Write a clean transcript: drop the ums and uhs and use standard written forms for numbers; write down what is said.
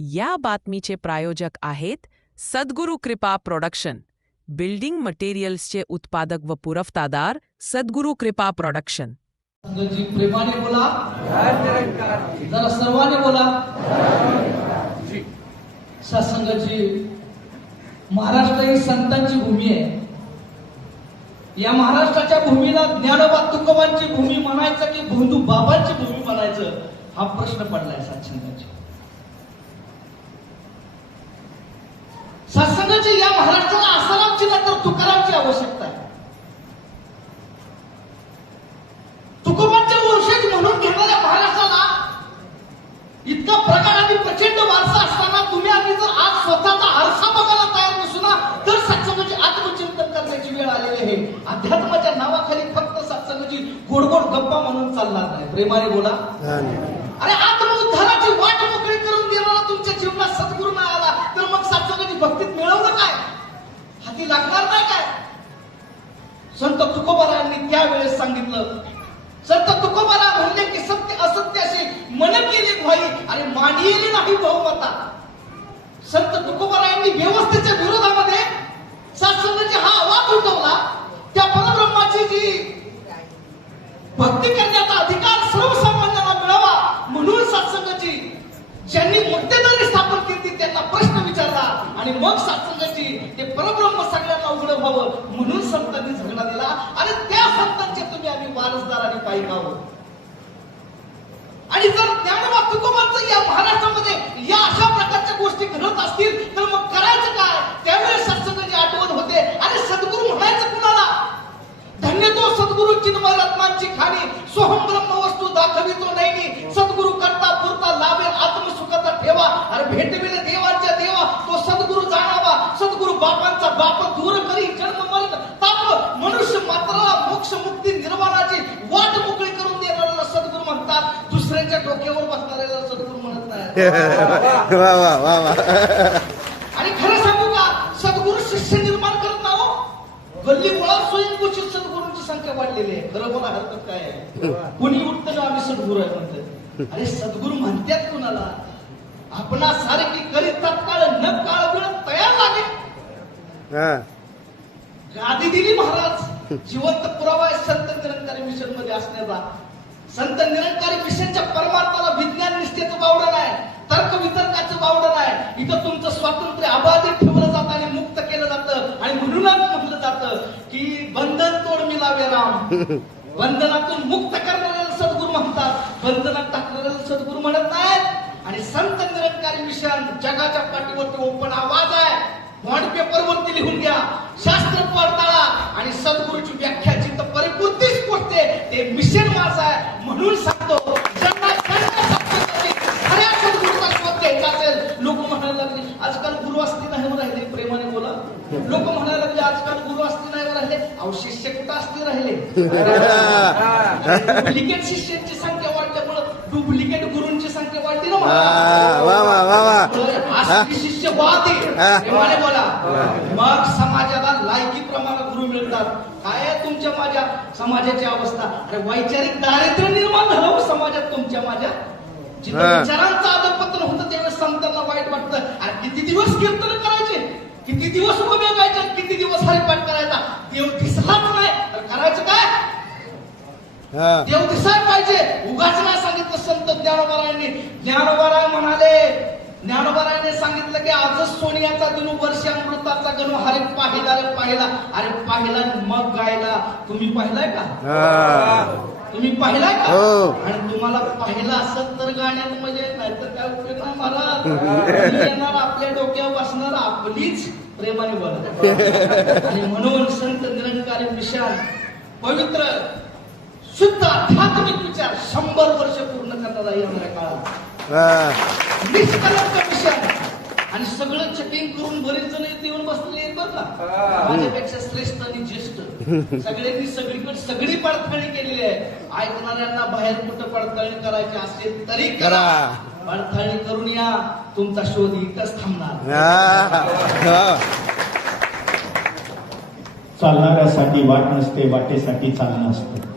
या बातमीचे प्रायोजक आहेत सद्गुरू कृपा प्रोडक्शन, बिल्डिंग मटेरियल्सचे उत्पादक व पुरवठादार सद्गुरू कृपा प्रोडक्शन. जी प्रेमाने बोला, जरा सर्वांनी बोला. सत्संगाची महाराष्ट्र ही संतांची भूमी आहे. या महाराष्ट्राच्या भूमीला ज्ञानोबा तुकोबांची भूमी म्हणायचं की भोंदू बाबांची भूमी म्हणायचं हा प्रश्न पडलाय सत्संगाची. सत्संगाची या महाराष्ट्राला आसारामची नाही तर तुकारामची आवश्यकता आहे. तुकोबांचे वंशज म्हणून घेणाऱ्या महाराष्ट्राला इतका प्रगाढ आणि प्रचंड वारसा असताना तुम्ही आम्ही जर आज स्वतःचा आरसा बघायला तयार नसू ना तर सत्संगाचे आत्मचिंतन करण्याची वेळ आलेली आहे. अध्यात्माच्या नावाखाली फक्त सत्संगाची गोड गोड गप्पा म्हणून चालणार नाही. प्रेमाने बोला. अरे आत्मउद्धाराची वाट मोकळी करून देणारा तुमच्या जीवनात सद्गुरू नाही आला तर मग सत्संगाची भक्तीत मिळवलं काय? हाती लागणार नाही काय? संत तुकोबारायांनी त्यावेळेस सांगितलं. संत तुकोबारा म्हणले की सत्य असत्याशी मन केली भाई आणि मानियली नाही बहुमता. संत तुकोबारायांनी व्यवस्थेच्या विरोधामध्ये सत्संगाची हा आवाज उठवला. त्या परब्रह्माची जी भक्ती करण्याचा अधिकार सर्वसामान्यांना मिळावा म्हणून सत्संगाची ज्यांनी मक्तेदारी स्थापन केली त्यांना प्रश्न विचारला आणि मग सत्संगाची ते परब्रह्म सगळ्यांना उघड व्हावं म्हणून संतांनी झगडा दिला आणि त्या संतांचे तुम्ही आम्ही वारसदार आणि पायी आहोत. आणि जर ज्ञानोबा तुकोबांचं या महाराष्ट्रामध्ये या अशा प्रकारच्या गोष्टी घडत असतील तर मग करायचं काय? त्यावेळेस सत्संगाची आठवण होते आणि सद्गुरू म्हणायचं कुणाला? धन्य तो सद्गुरू चिन्मय रत्नांची खाणी सोहम ब्रह्म वस्तू दाखवितो नाही सद्गुरू करता पुरता लाभेल आत्मसुखाचा ठेवा. अरे भेटविले देवांच्या देवा तो सद्गुरू जाणावा. सद्गुरू बापांचा बाप दूर करी जन्म मरण ताप मनुष्य मात्राला मोक्ष मुक्ती निर्वाणाची वाट मोकळी करून देणाऱ्याला सद्गुरू म्हणतात. दुसऱ्याच्या डोक्यावर बसणाऱ्याला सद्गुरू म्हणत नाही. आणि खरं सांगू का सद्गुरू शिष्य निर्माण करत नाहो. गल्ली मुळात स्वयंघोषित सद्गुरूंची संख्या वाढलेली आहे. खरं बोला हरकत काय आहे? कुणी उठतं ना आम्ही सद्गुरू आहे म्हणतात. अरे सद्गुरू म्हणतात कुणाला? आपणा सारखी करीत तत्काळ न काळ वेळ तयार लागे. गादी दिली महाराज. जिवंत पुरावा आहे संत निरंकारी मिशन मध्ये असण्याचा. संत निरंकारी मिशनच्या परमार्थाला विज्ञान निष्ठेचं बावडं नाही, तर्क वितर्काचं बावडं नाही. इथं तुमचं स्वातंत्र्य अबाधित ठेवलं जातं आणि मुक्त केलं जातं आणि म्हणूनच म्हटलं जातं की बंधन तोड मिलावे राम. बंधनातून मुक्त करणाऱ्याला सद्गुरू म्हणतात, बंधनात टाकणाऱ्याला सद्गुरू म्हणत नाहीत. आणि संत निरंकारी मिशन जगाच्या पाठीवरती ओपन आवाज आहे. बॉन्ड पेपर वरती लिहून घ्या, शास्त्र पडताळा आणि सद्गुरूची व्याख्या जिथं परिपूर्तीच पोचते ते मिशन माझं आहे. म्हणून सांगतो ज्यांना खऱ्या सद्गुरूचा शोध घ्यायचा असेल. लोक म्हणायला लागले आजकाल गुरु असती नाही राहिले. प्रेमाने बोला. लोक म्हणायला लागले आजकाल गुरु असती नाही राहिले. अहो शिष्य कुठं असते राहिले? डुप्लिकेट शिष्यांची संख्या वाढल्यामुळे डुप्लिकेट गुरूंची संख्या वाढली ना. शिष्य प्रेमाने बोला. मग समाजाला लायकीप्रमाणे गुरु मिळतात. काय आहे तुमच्या माझ्या समाजाची अवस्था? अरे वैचारिक दारिद्र्य निर्माण झालं समाजात तुमच्या माझ्या. जिथं विचारांचं अधपतन होतं त्यावेळेस संतांना वाईट वाटतं. अरे किती दिवस कीर्तन करायचे, किती दिवस उभे गायचे, किती दिवस हरिपाठ करायचा. देव दिसलाच नाही तर करायचं काय? देव दिसायला पाहिजे. उगाच नाही सांगितलं संत ज्ञानोबारायांनी. ज्ञानोबाराय म्हणाले, ज्ञानोबारायांनी सांगितलं की आजच सोनियाचा दिनू वर्षी अमृताचा गणू हरी पाहिला रे पाहिला. अरे पाहिला मग गायला. तुम्ही पाहिलाय का? तुम्ही पाहिलाय का? आणि तुम्हाला पाहिलं असत तर गाण्यात मजा येत नाही तर काय उपयोग नाही. मला येणार आपल्या डोक्यावर बसणार आपलीच. प्रेमाने बोला. आणि म्हणून संत निरंकारी मिशन पवित्र शुद्ध आध्यात्मिक विचार 100 वर्ष पूर्ण करण्यात येणाऱ्या काळात निष्कलंक मिशन. आणि सगळं चेकिंग करून बरेच जण येऊन बसलेले आहेत बरं का. माझ्यापेक्षा श्रेष्ठ आणि ज्येष्ठ सगळ्यांनी सगळीकडे सगळी पडताळणी केलेली आहे. ऐकणाऱ्यांना बाहेर कुठं पडताळणी करायची असेल तरी करा. पडताळणी करून या. तुमचा शोध इथंच थांबणार. चालणाऱ्यासाठी वाट नसते, वाटेसाठी चालणं असतं.